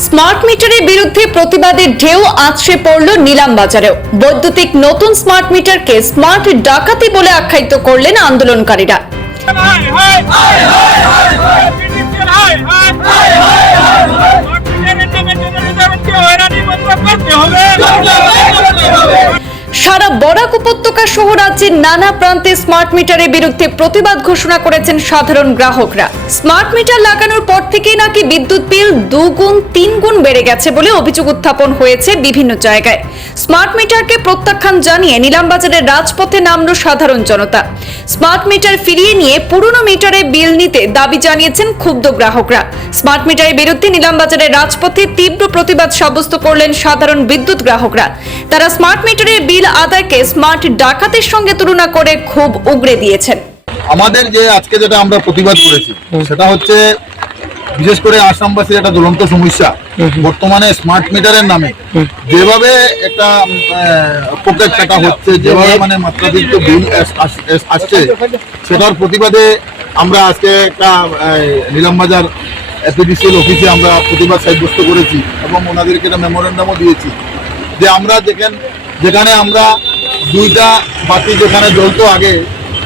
Smart মিটারের বিরুদ্ধে প্রতিবাদের ঢেউ আছড়ে পড়ল নিলাম বাজারেও বৈদ্যুতিক নতুন স্মার্ট মিটারকে স্মার্ট ডাকাতি বলে আখ্যায়িত করলেন আন্দোলনকারীরা উপত্যকা সহ রাজ্যের নানা প্রান্তে স্মার্ট মিটারের বিরুদ্ধে প্রতিবাদ ঘোষণা করেছেন সাধারণ গ্রাহকরা। স্মার্ট মিটার লাগানোর পর থেকেই নাকি বিদ্যুৎ বিল দুগুণ তিন গুণ বেড়ে গেছে বলে অভিযোগ উত্থাপন হয়েছে বিভিন্ন জায়গায়। স্মার্ট মিটারকে প্রত্যাখ্যান জানিয়ে নিলামবাজারের রাজপথে নামলো সাধারণ জনতা। স্মার্ট মিটার ফিরিয়ে নিয়ে পুরনো মিটারে বিল নিতে দাবি জানিয়েছেন ক্ষুব্ধ গ্রাহকরা। স্মার্ট মিটারের বিরুদ্ধে নিলামবাজারের রাজপথে তীব্র প্রতিবাদ সাব্যস্ত করলেন সাধারণ বিদ্যুৎ গ্রাহকরা। তারা স্মার্ট মিটারের বিল আদায়কে স্মার্ট ডাকাতের সঙ্গে তুলনা করে খুব উগড়ে দিয়েছেন। আমাদের যে আজকে যেটা আমরা প্রতিবাদ করেছি সেটা হচ্ছে বিশেষ করে আসামবাসীর একটা জ্বলন্ত সমস্যা। বর্তমানে স্মার্ট মিটারের নামে। যেভাবে একটা পকেট কাটা হচ্ছে যেভাবে মানে মাত্রাতিরিক্ত বিল আস- আস- আসছে সেটার প্রতিবাদে আমরা আজকে একটা নিলামবাজার এপিডিসিএল অফিসে আমরা প্রতিবাদ সাব্যস্ত করেছি এবং ওনাদেরকে একটা মেমোরেন্ডামও দিয়েছি। যে আমরা যেখান যেখানে আমরা দুইটা বাতি যেখানে জ্বলতো আগে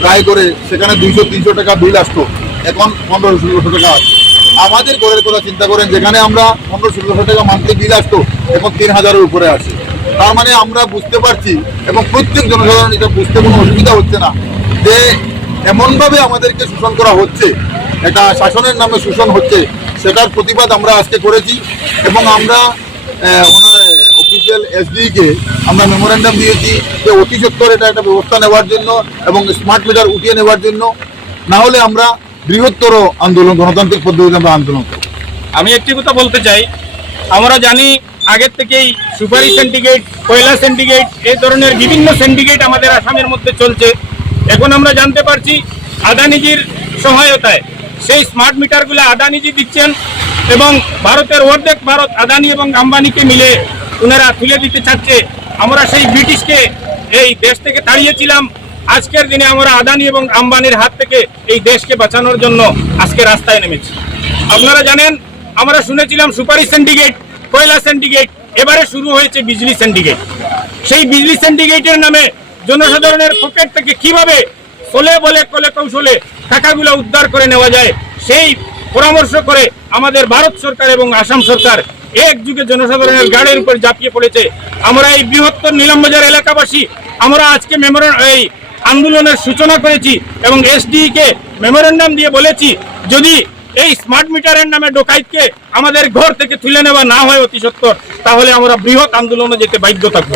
ট্রাই করে, সেখানে দুইশো, তিনশো টাকা বিল আসতো। এখন পনেরো ষোলোশো টাকা আসে আমাদের ঘরের কথা চিন্তা করেন, যেখানে আমরা পনেরো ষোলোশো টাকা মান্থলি বিল আসতো, এখন তিন হাজারের উপরে আসে তার মানে আমরা বুঝতে পারছি এবং প্রত্যেক জনসাধারণ এটা বুঝতে কোনো অসুবিধা হচ্ছে না যে এমনভাবে আমাদেরকে শোষণ করা হচ্ছে। এটা শাসনের নামে শোষণ হচ্ছে, সেটার প্রতিবাদ আমরা আজকে করেছি এবং আমরা অফিসিয়াল এসডিকে আমরা মেমোরেন্ডাম দিয়েছি যে অতি সত্তর এটা একটা ব্যবস্থা নেওয়ার জন্য এবং স্মার্ট মিটার উঠিয়ে নেওয়ার জন্য। না হলে আমরা বৃহত্তর আন্দোলন, গণতান্ত্রিক পদ্ধতিতে আমরা আন্দোলন করব। আমি একটি কথা বলতে চাই। আমরা জানি আগের থেকেই সুপারি সিন্ডিকেট কয়লা সিন্ডিকেট এই ধরনের বিভিন্ন সিন্ডিকেট আমাদের আসামের মধ্যে চলছে। এখন আমরা জানতে পারছি আদানিজির সহায়তায় সেই স্মার্ট মিটারগুলো আদানিজি দিচ্ছেন এবং ভারতের অর্ধেক ভারত আদানি এবং আম্বানিকে মিলে ওনারা তুলে দিতে চাচ্ছে। আমরা সেই ব্রিটিশকে এই দেশ থেকে তাড়িয়েছিলাম। আজকের দিনে আমরা আদানি এবং আম্বানির হাত থেকে এই দেশকে বাঁচানোর জন্য আজকে রাস্তায় নেমেছি। আপনারা জানেন, আমরা শুনেছিলাম সুপারি সিন্ডিকেট কয়লা সিন্ডিকেট এবারে শুরু হয়েছে বিজলি সিন্ডিকেট সেই বিজলি সিন্ডিকেটের নামে জনসাধারণের পকেট থেকে কীভাবে চলে বলে কলে কৌশলে টাকাগুলো উদ্ধার করে নেওয়া যায়, সেই পরামর্শ করে আমাদের ভারত সরকার এবং আসাম সরকার এক যুগে জনসাধারণের গাড়ির উপর ঝাঁপিয়ে পড়েছে। আমরা এই বৃহত্তর নীলমবাজার এলাকাবাসী, আমরা আজকে মেমোর এই আন্দোলনের সূচনা করেছি এবং এসডি কে মেমোরেন্ডাম দিয়ে বলেছি, যদি এই স্মার্ট মিটারের নামে ডোকাইতকে আমাদের ঘর থেকে তুলে নেওয়া না হয় অতি সত্তর তাহলে আমরা বৃহৎ আন্দোলনে যেতে বাধ্য থাকব।